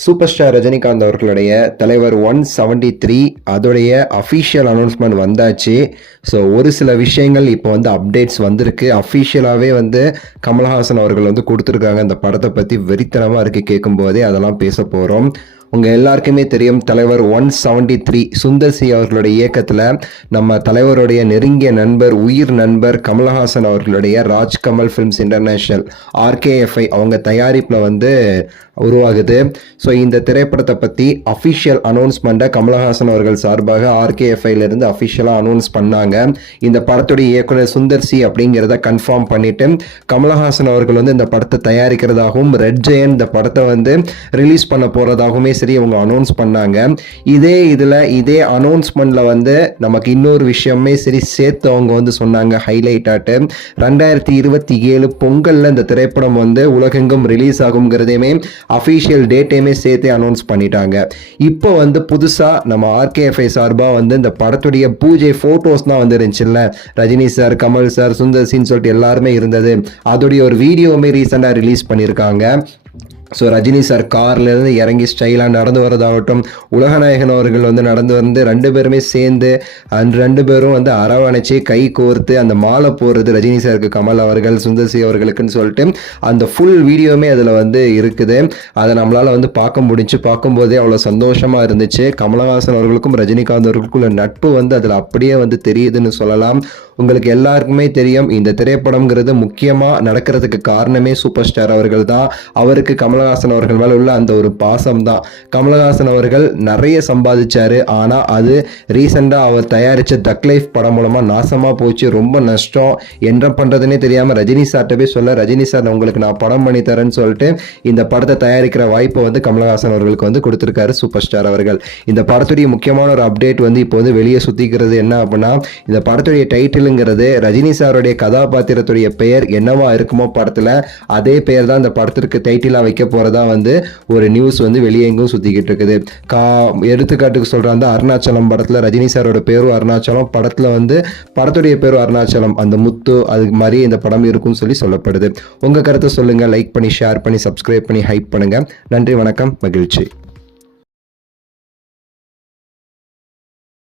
Super star Rajinikanth அவர்களுடைய தலைவர் 173 அதோடைய அஃபீஷியல் அனௌன்ஸ்மெண்ட் வந்தாச்சு. ஸோ ஒரு சில விஷயங்கள் இப்போ வந்து அப்டேட்ஸ் வந்திருக்கு. அஃபீஷியலாகவே வந்து கமல்ஹாசன் அவர்கள் வந்து கொடுத்துருக்காங்க. இந்த படத்தை பற்றி வெறித்தனமாக இருக்குது. கேட்கும்போதே அதெல்லாம் பேச போகிறோம். உங்கள் எல்லாருக்குமே தெரியும், தலைவர் 173 சுந்தர் சி அவர்களுடைய இயக்கத்தில் நம்ம தலைவருடைய நெருங்கிய நண்பர், உயிர் நண்பர் கமல்ஹாசன் அவர்களுடைய ராஜ்கமல் ஃபிலிம்ஸ் இன்டர்நேஷ்னல் RKFI அவங்க தயாரிப்பில் வந்து உருவாகுது. ஸோ இந்த திரைப்படத்தை பற்றி அஃபிஷியல் அனௌன்ஸ்மெண்ட்டை கமல்ஹாசன் அவர்கள் சார்பாக RKFIலேருந்து அஃபிஷியலாக அனௌன்ஸ் பண்ணாங்க. இந்த படத்துடைய இயக்குனர் சுந்தர் சி அப்படிங்கிறத கன்ஃபார்ம் பண்ணிட்டு கமல்ஹாசன் அவர்கள் வந்து இந்த படத்தை தயாரிக்கிறதாகவும் ரெட் ஜெயண்ட் இந்த படத்தை வந்து ரிலீஸ் பண்ண போகிறதாகவுமே சரி அவங்க அனௌன்ஸ் பண்ணாங்க. இதே அனௌன்ஸ்மெண்ட்டில் வந்து நமக்கு இன்னொரு விஷயமே சரி சேர்த்து அவங்க வந்து சொன்னாங்க ஹைலைட் ஆட்டு. 2027 பொங்கலில் இந்த திரைப்படம் வந்து உலகெங்கும் ரிலீஸ் ஆகுங்கிறதையுமே அஃபீஷியல் டேட்டையுமே சேர்த்து அனௌன்ஸ் பண்ணிட்டாங்க. இப்போ வந்து புதுசாக நம்ம RKFI சார்பாக வந்து இந்த படத்துடைய பூஜை ஃபோட்டோஸ்லாம் வந்து இருந்துச்சுல்ல, ரஜினி சார், கமல் சார், சுந்தர் சின்னு சொல்லிட்டு எல்லாருமே இருந்தது. அதோடைய ஒரு வீடியோவுமே ரீசெண்டாக ரிலீஸ் பண்ணியிருக்காங்க. ஸோ ரஜினி சார் கார்லேருந்து இறங்கி ஸ்டைலாக நடந்து வரதாகட்டும், உலகநாயகன் அவர்கள் வந்து நடந்து வந்து ரெண்டு பேருமே சேர்ந்து அந்த ரெண்டு பேரும் வந்து அரவணைச்சி கை கோர்த்து அந்த மாலை போடுறது ரஜினி சாருக்கு கமல் அவர்கள் சுந்தர் சி அவர்களுக்குன்னு சொல்லிட்டு அந்த ஃபுல் வீடியோவுமே அதில் வந்து இருக்குது. அதை நம்மளால் வந்து பார்க்க முடிஞ்சு. பார்க்கும்போதே அவ்வளோ சந்தோஷமாக இருந்துச்சு. கமலஹாசன் அவர்களுக்கும் ரஜினிகாந்த் அவர்களுக்குள்ள நட்பு வந்து அதில் அப்படியே வந்து தெரியுதுன்னு சொல்லலாம். உங்களுக்கு எல்லாருக்குமே தெரியும், இந்த திரைப்படம்ங்கிறது முக்கியமாக நடக்கிறதுக்கு காரணமே சூப்பர் ஸ்டார் அவர்கள் தான். அவருக்கு கமல்ஹாசன் அவர்கள் மேலே உள்ள அந்த ஒரு பாசம் தான். கமல்ஹாசன் அவர்கள் நிறைய சம்பாதிச்சாரு. ஆனால் அது ரீசெண்டாக அவர் தயாரித்த தக் லைஃப் படம் மூலமாக நாசமாக போச்சு. ரொம்ப நஷ்டம். என்ன பண்ணுறதுனே தெரியாமல் ரஜினி சார்கிட்ட போய் சொல்ல, ரஜினி சார் உங்களுக்கு நான் படம் பண்ணி தரேன்னு சொல்லிட்டு இந்த படத்தை தயாரிக்கிற வாய்ப்பை வந்து கமல்ஹாசன் அவர்களுக்கு வந்து கொடுத்துருக்காரு சூப்பர் ஸ்டார் அவர்கள். இந்த படத்துடைய முக்கியமான ஒரு அப்டேட் வந்து இப்போ வந்து வெளியே சுற்றிக்கிறது என்ன அப்படின்னா, இந்த படத்துடைய டைட்டிலுங்கிறது ரஜினி சாருடைய கதாபாத்திரத்துடைய பெயர் என்னவா இருக்குமோ படத்தில் அதே பெயர் தான் இந்த படத்திற்கு டைட்டிலாக வைக்க போகிறதா வந்து ஒரு நியூஸ் வந்து வெளியே எங்கும் சுற்றிக்கிட்டு இருக்குது. எடுத்துக்காட்டுக்கு சொல்கிறாங்க, அருணாச்சலம் படத்தில் ரஜினி சாரோட பேரும் அருணாச்சலம், படத்தில் வந்து படத்துடைய பேரும் அருணாச்சலம், அந்த முத்து அதுக்கு மாதிரி இந்த படம் இருக்கும்னு சொல்லப்படுது. உங்கள் கருத்தை சொல்லுங்கள். லைக் பண்ணி, ஷேர் பண்ணி, சப்ஸ்கிரைப் பண்ணி, ஹைப் பண்ணுங்கள். நன்றி, வணக்கம், மகிழ்ச்சி.